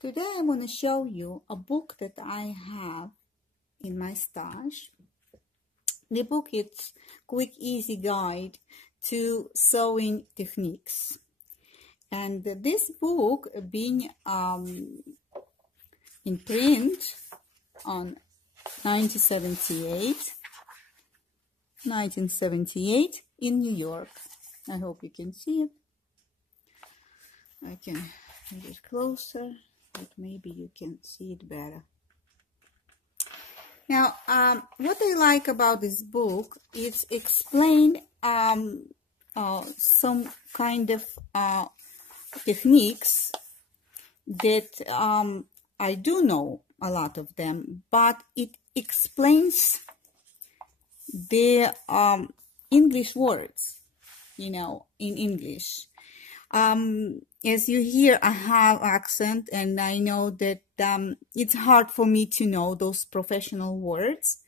Today I want to show you a book that I have in my stash. The book is Quick Easy Guide to Sewing Techniques. And this book being in print on 1978 in New York. I hope you can see it. I can get it closer, but maybe you can see it better. Now, what I like about this book is explain some kind of techniques that I do know a lot of them, but it explains the English words, in English. As you hear, I have accent, and I know that it's hard for me to know those professional words.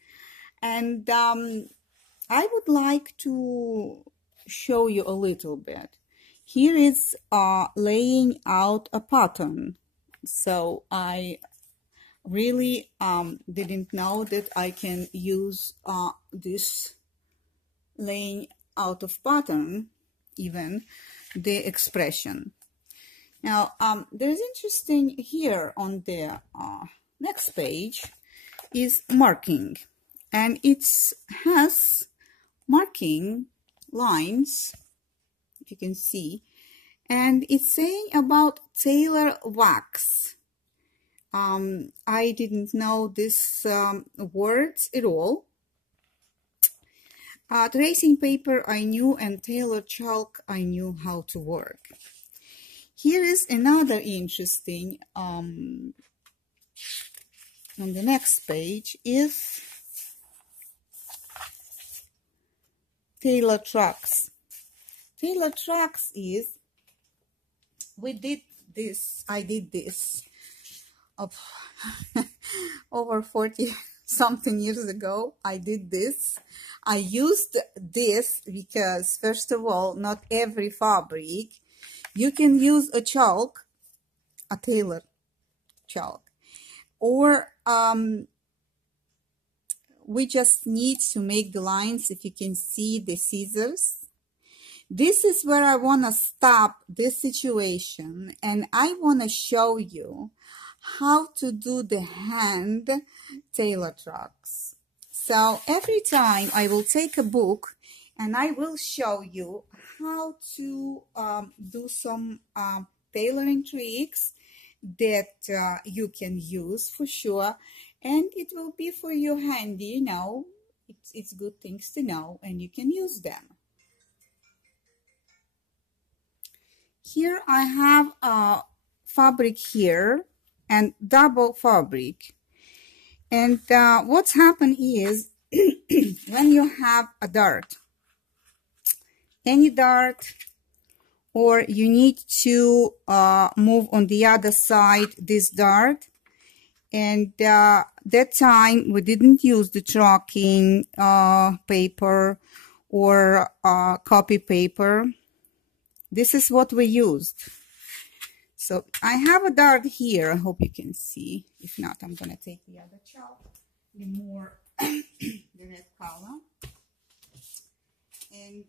And I would like to show you a little bit. Here is laying out a pattern. So I really didn't know that I can use this laying out of pattern, even the expression. Now, there's interesting here on the next page is marking, and it has marking lines, if you can see, and it's saying about tailor wax. I didn't know this words at all. Tracing paper I knew, and tailor chalk I knew how to work. Here is another interesting, on the next page is tailor tracks. Tailor tracks is, I did this over 40 something years ago. I did this. I used this because, first of all, not every fabric you can use a chalk, a tailor chalk, or we just need to make the lines. If you can see the scissors, this is where I want to stop this situation, and I want to show you how to do the hand tailor tracks. So every time I will take a book and I will show you how to do some tailoring tricks that you can use for sure, and it will be for you handy. It's good things to know, and you can use them. Here I have a fabric here and double fabric, and what's happened is when you have a dart, any dart, or you need to move on the other side this dart, and that time we didn't use the chalking paper or copy paper. This is what we used. So I have a dart here. I hope you can see. If not, I'm gonna take the other chalk, the more the red color, and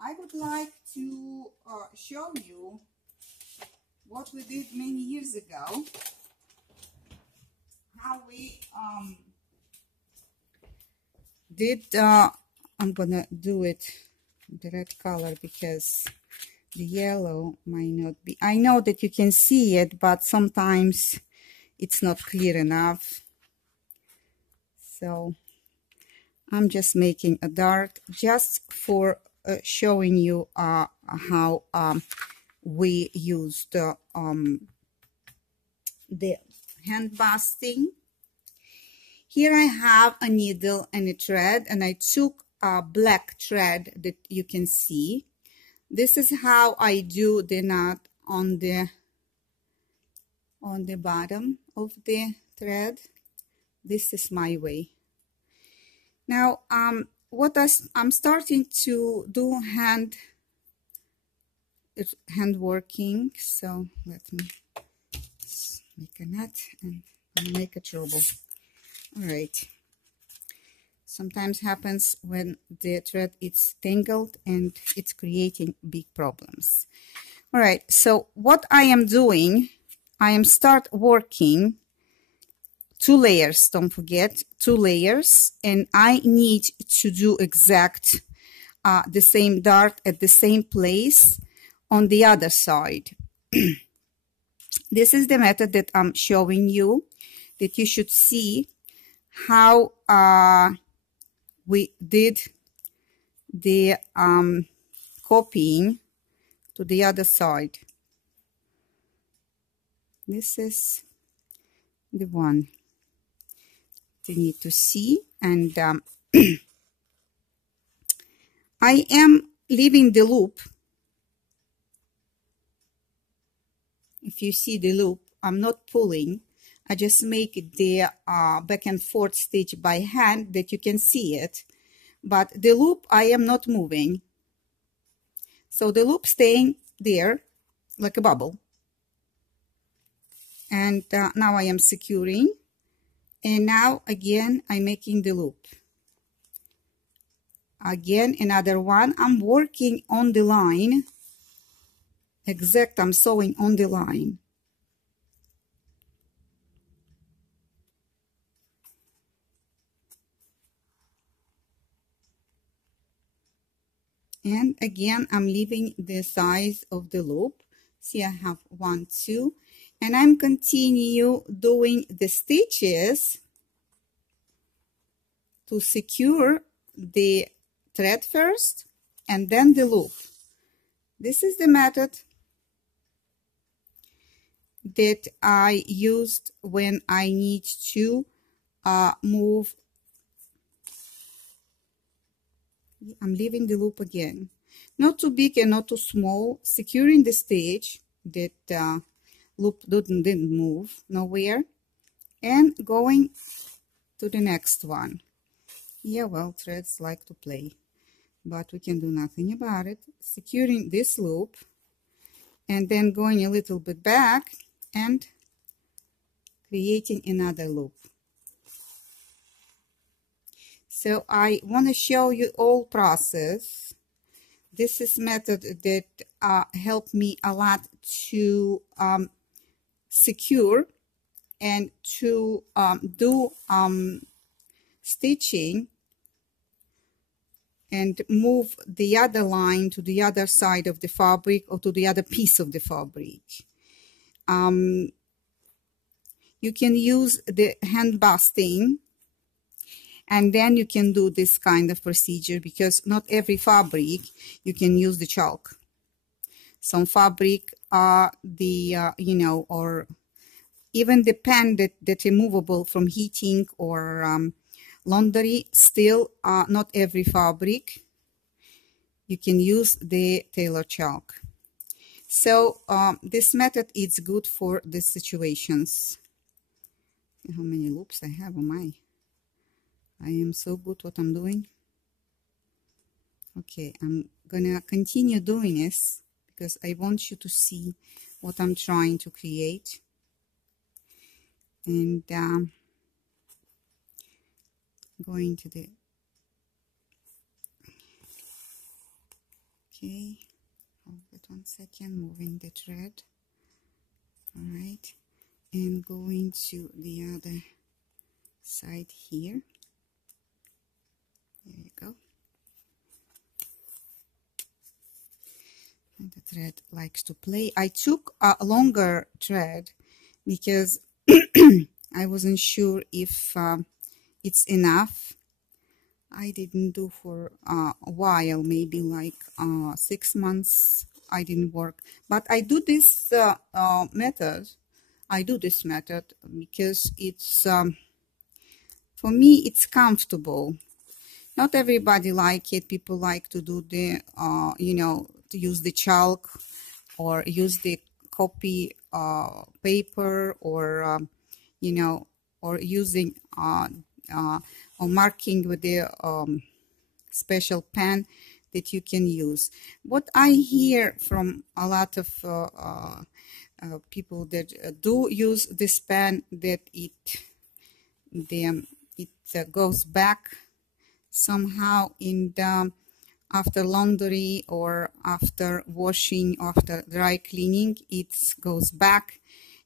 I would like to show you what we did many years ago, how we did, I'm gonna do it the red color because the yellow might not be, I know that you can see it, but sometimes it's not clear enough. So I'm just making a dart just for showing you how we used the hand basting. Here I have a needle and a thread, and I took a black thread that you can see. This is how I do the knot on the bottom of the thread. This is my way. Now, I'm starting to do hand working. So let me make a knot and make a trouble. All right. Sometimes happens when the thread is tangled and it's creating big problems. All right, so what I am doing, I am start working 2 layers, don't forget, 2 layers, and I need to do exact the same dart at the same place on the other side. This is the method that I'm showing you, that you should see how we did the copying to the other side. This is the one you need to see, and I am leaving the loop. If you see the loop, I'm not pulling. I just make the back and forth stitch by hand that you can see it. But the loop, I am not moving. So the loop staying there like a bubble. And now I am securing. And now again, I'm making the loop. Again, another one. I'm working on the line. Exact, I'm sewing on the line. And again, I'm leaving the size of the loop. See, I have 1, 2, and I'm continue doing the stitches to secure the thread first and then the loop. This is the method that I used when I need to move. I'm leaving the loop again. Not too big and not too small, securing the stitch that loop didn't move nowhere, and going to the next one. Yeah, well, threads like to play, but we can do nothing about it. Securing this loop and then going a little bit back and creating another loop. So I want to show you all process. This is method that helped me a lot to secure and to do stitching and move the other line to the other side of the fabric or to the other piece of the fabric. You can use the hand busting, and then you can do this kind of procedure, because not every fabric you can use the chalk. Some fabric are the you know, or even the pen that removable from heating or laundry, still not every fabric you can use the tailor chalk. So this method is good for these situations. How many loops I have? Oh my, I am so good what I'm doing. Okay, I'm gonna continue doing this because I want you to see what I'm trying to create. And going to the, okay, hold it 1 second, moving the thread. All right, and going to the other side here. There you go. And the thread likes to play. I took a longer thread because I wasn't sure if it's enough. I didn't do for a while, maybe like 6 months. I didn't work, but I do this method. I do this method because it's for me it's comfortable. Not everybody like it. People like to do the you know, to use the chalk or use the copy paper, or you know, or using or marking with the special pen. that you can use. What I hear from a lot of people that do use this pen, that it goes back somehow in the after laundry or after washing, after dry cleaning, it goes back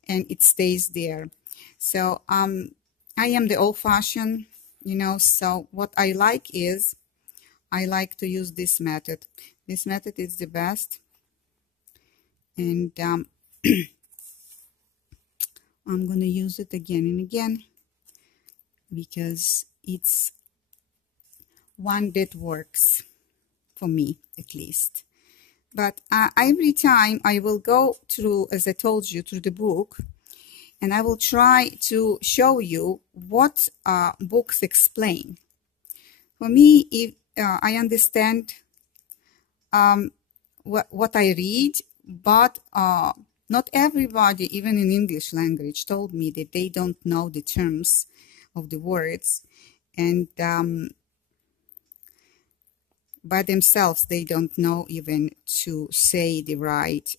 and it stays there. So I am the old-fashioned, you know, so what I like is I like to use this method. This method is the best, and I'm going to use it again and again because it's one that works for me, at least. But every time I will go through, as I told you, through the book, and I will try to show you what books explain. For me, if I understand what I read, but not everybody, even in English language, told me that they don't know the terms of the words, and by themselves they don't know even to say the right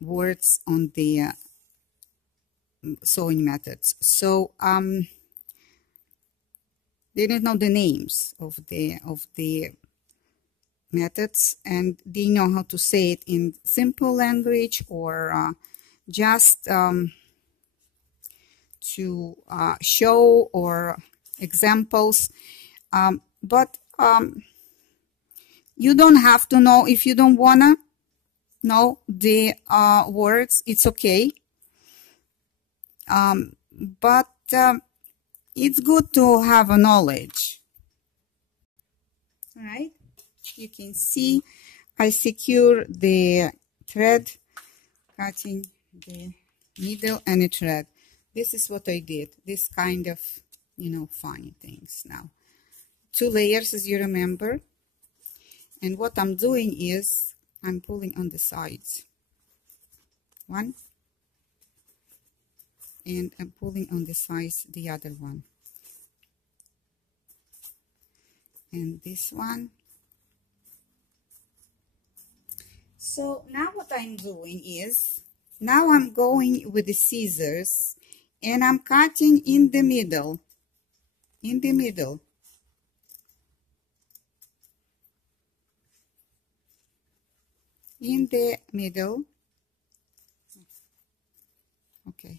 words on the sewing methods. So they don't know the names of the methods, and they know how to say it in simple language or just to show or examples. But you don't have to know if you don't wanna know the words. It's okay. But it's good to have a knowledge. All right. You can see I secure the thread, cutting the needle and a thread. This is what I did. This kind of, you know, funny things now. 2 layers, as you remember. And what I'm doing is I'm pulling on the sides. 1. And I'm pulling on the sides the other one. And this one. So now what I'm doing is, now I'm going with the scissors and I'm cutting in the middle. In the middle. In the middle. Okay.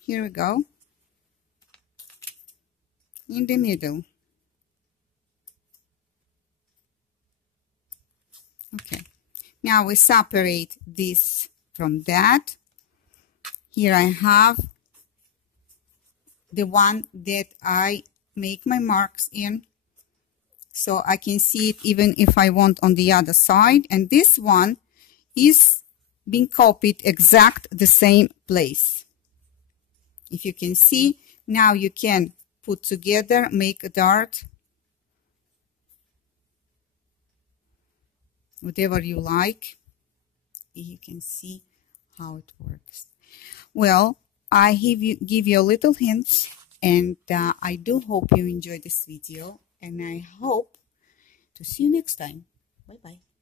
Here we go. In the middle. Okay. Now we separate this from that. Here I have the one that I make my marks in, so I can see it even if I want on the other side. And this one is being copied exact the same place. If you can see, now you can put together, make a dart, whatever you like. You can see how it works. Well, I give you a little hints, and I do hope you enjoyed this video, and I hope to see you next time. Bye bye.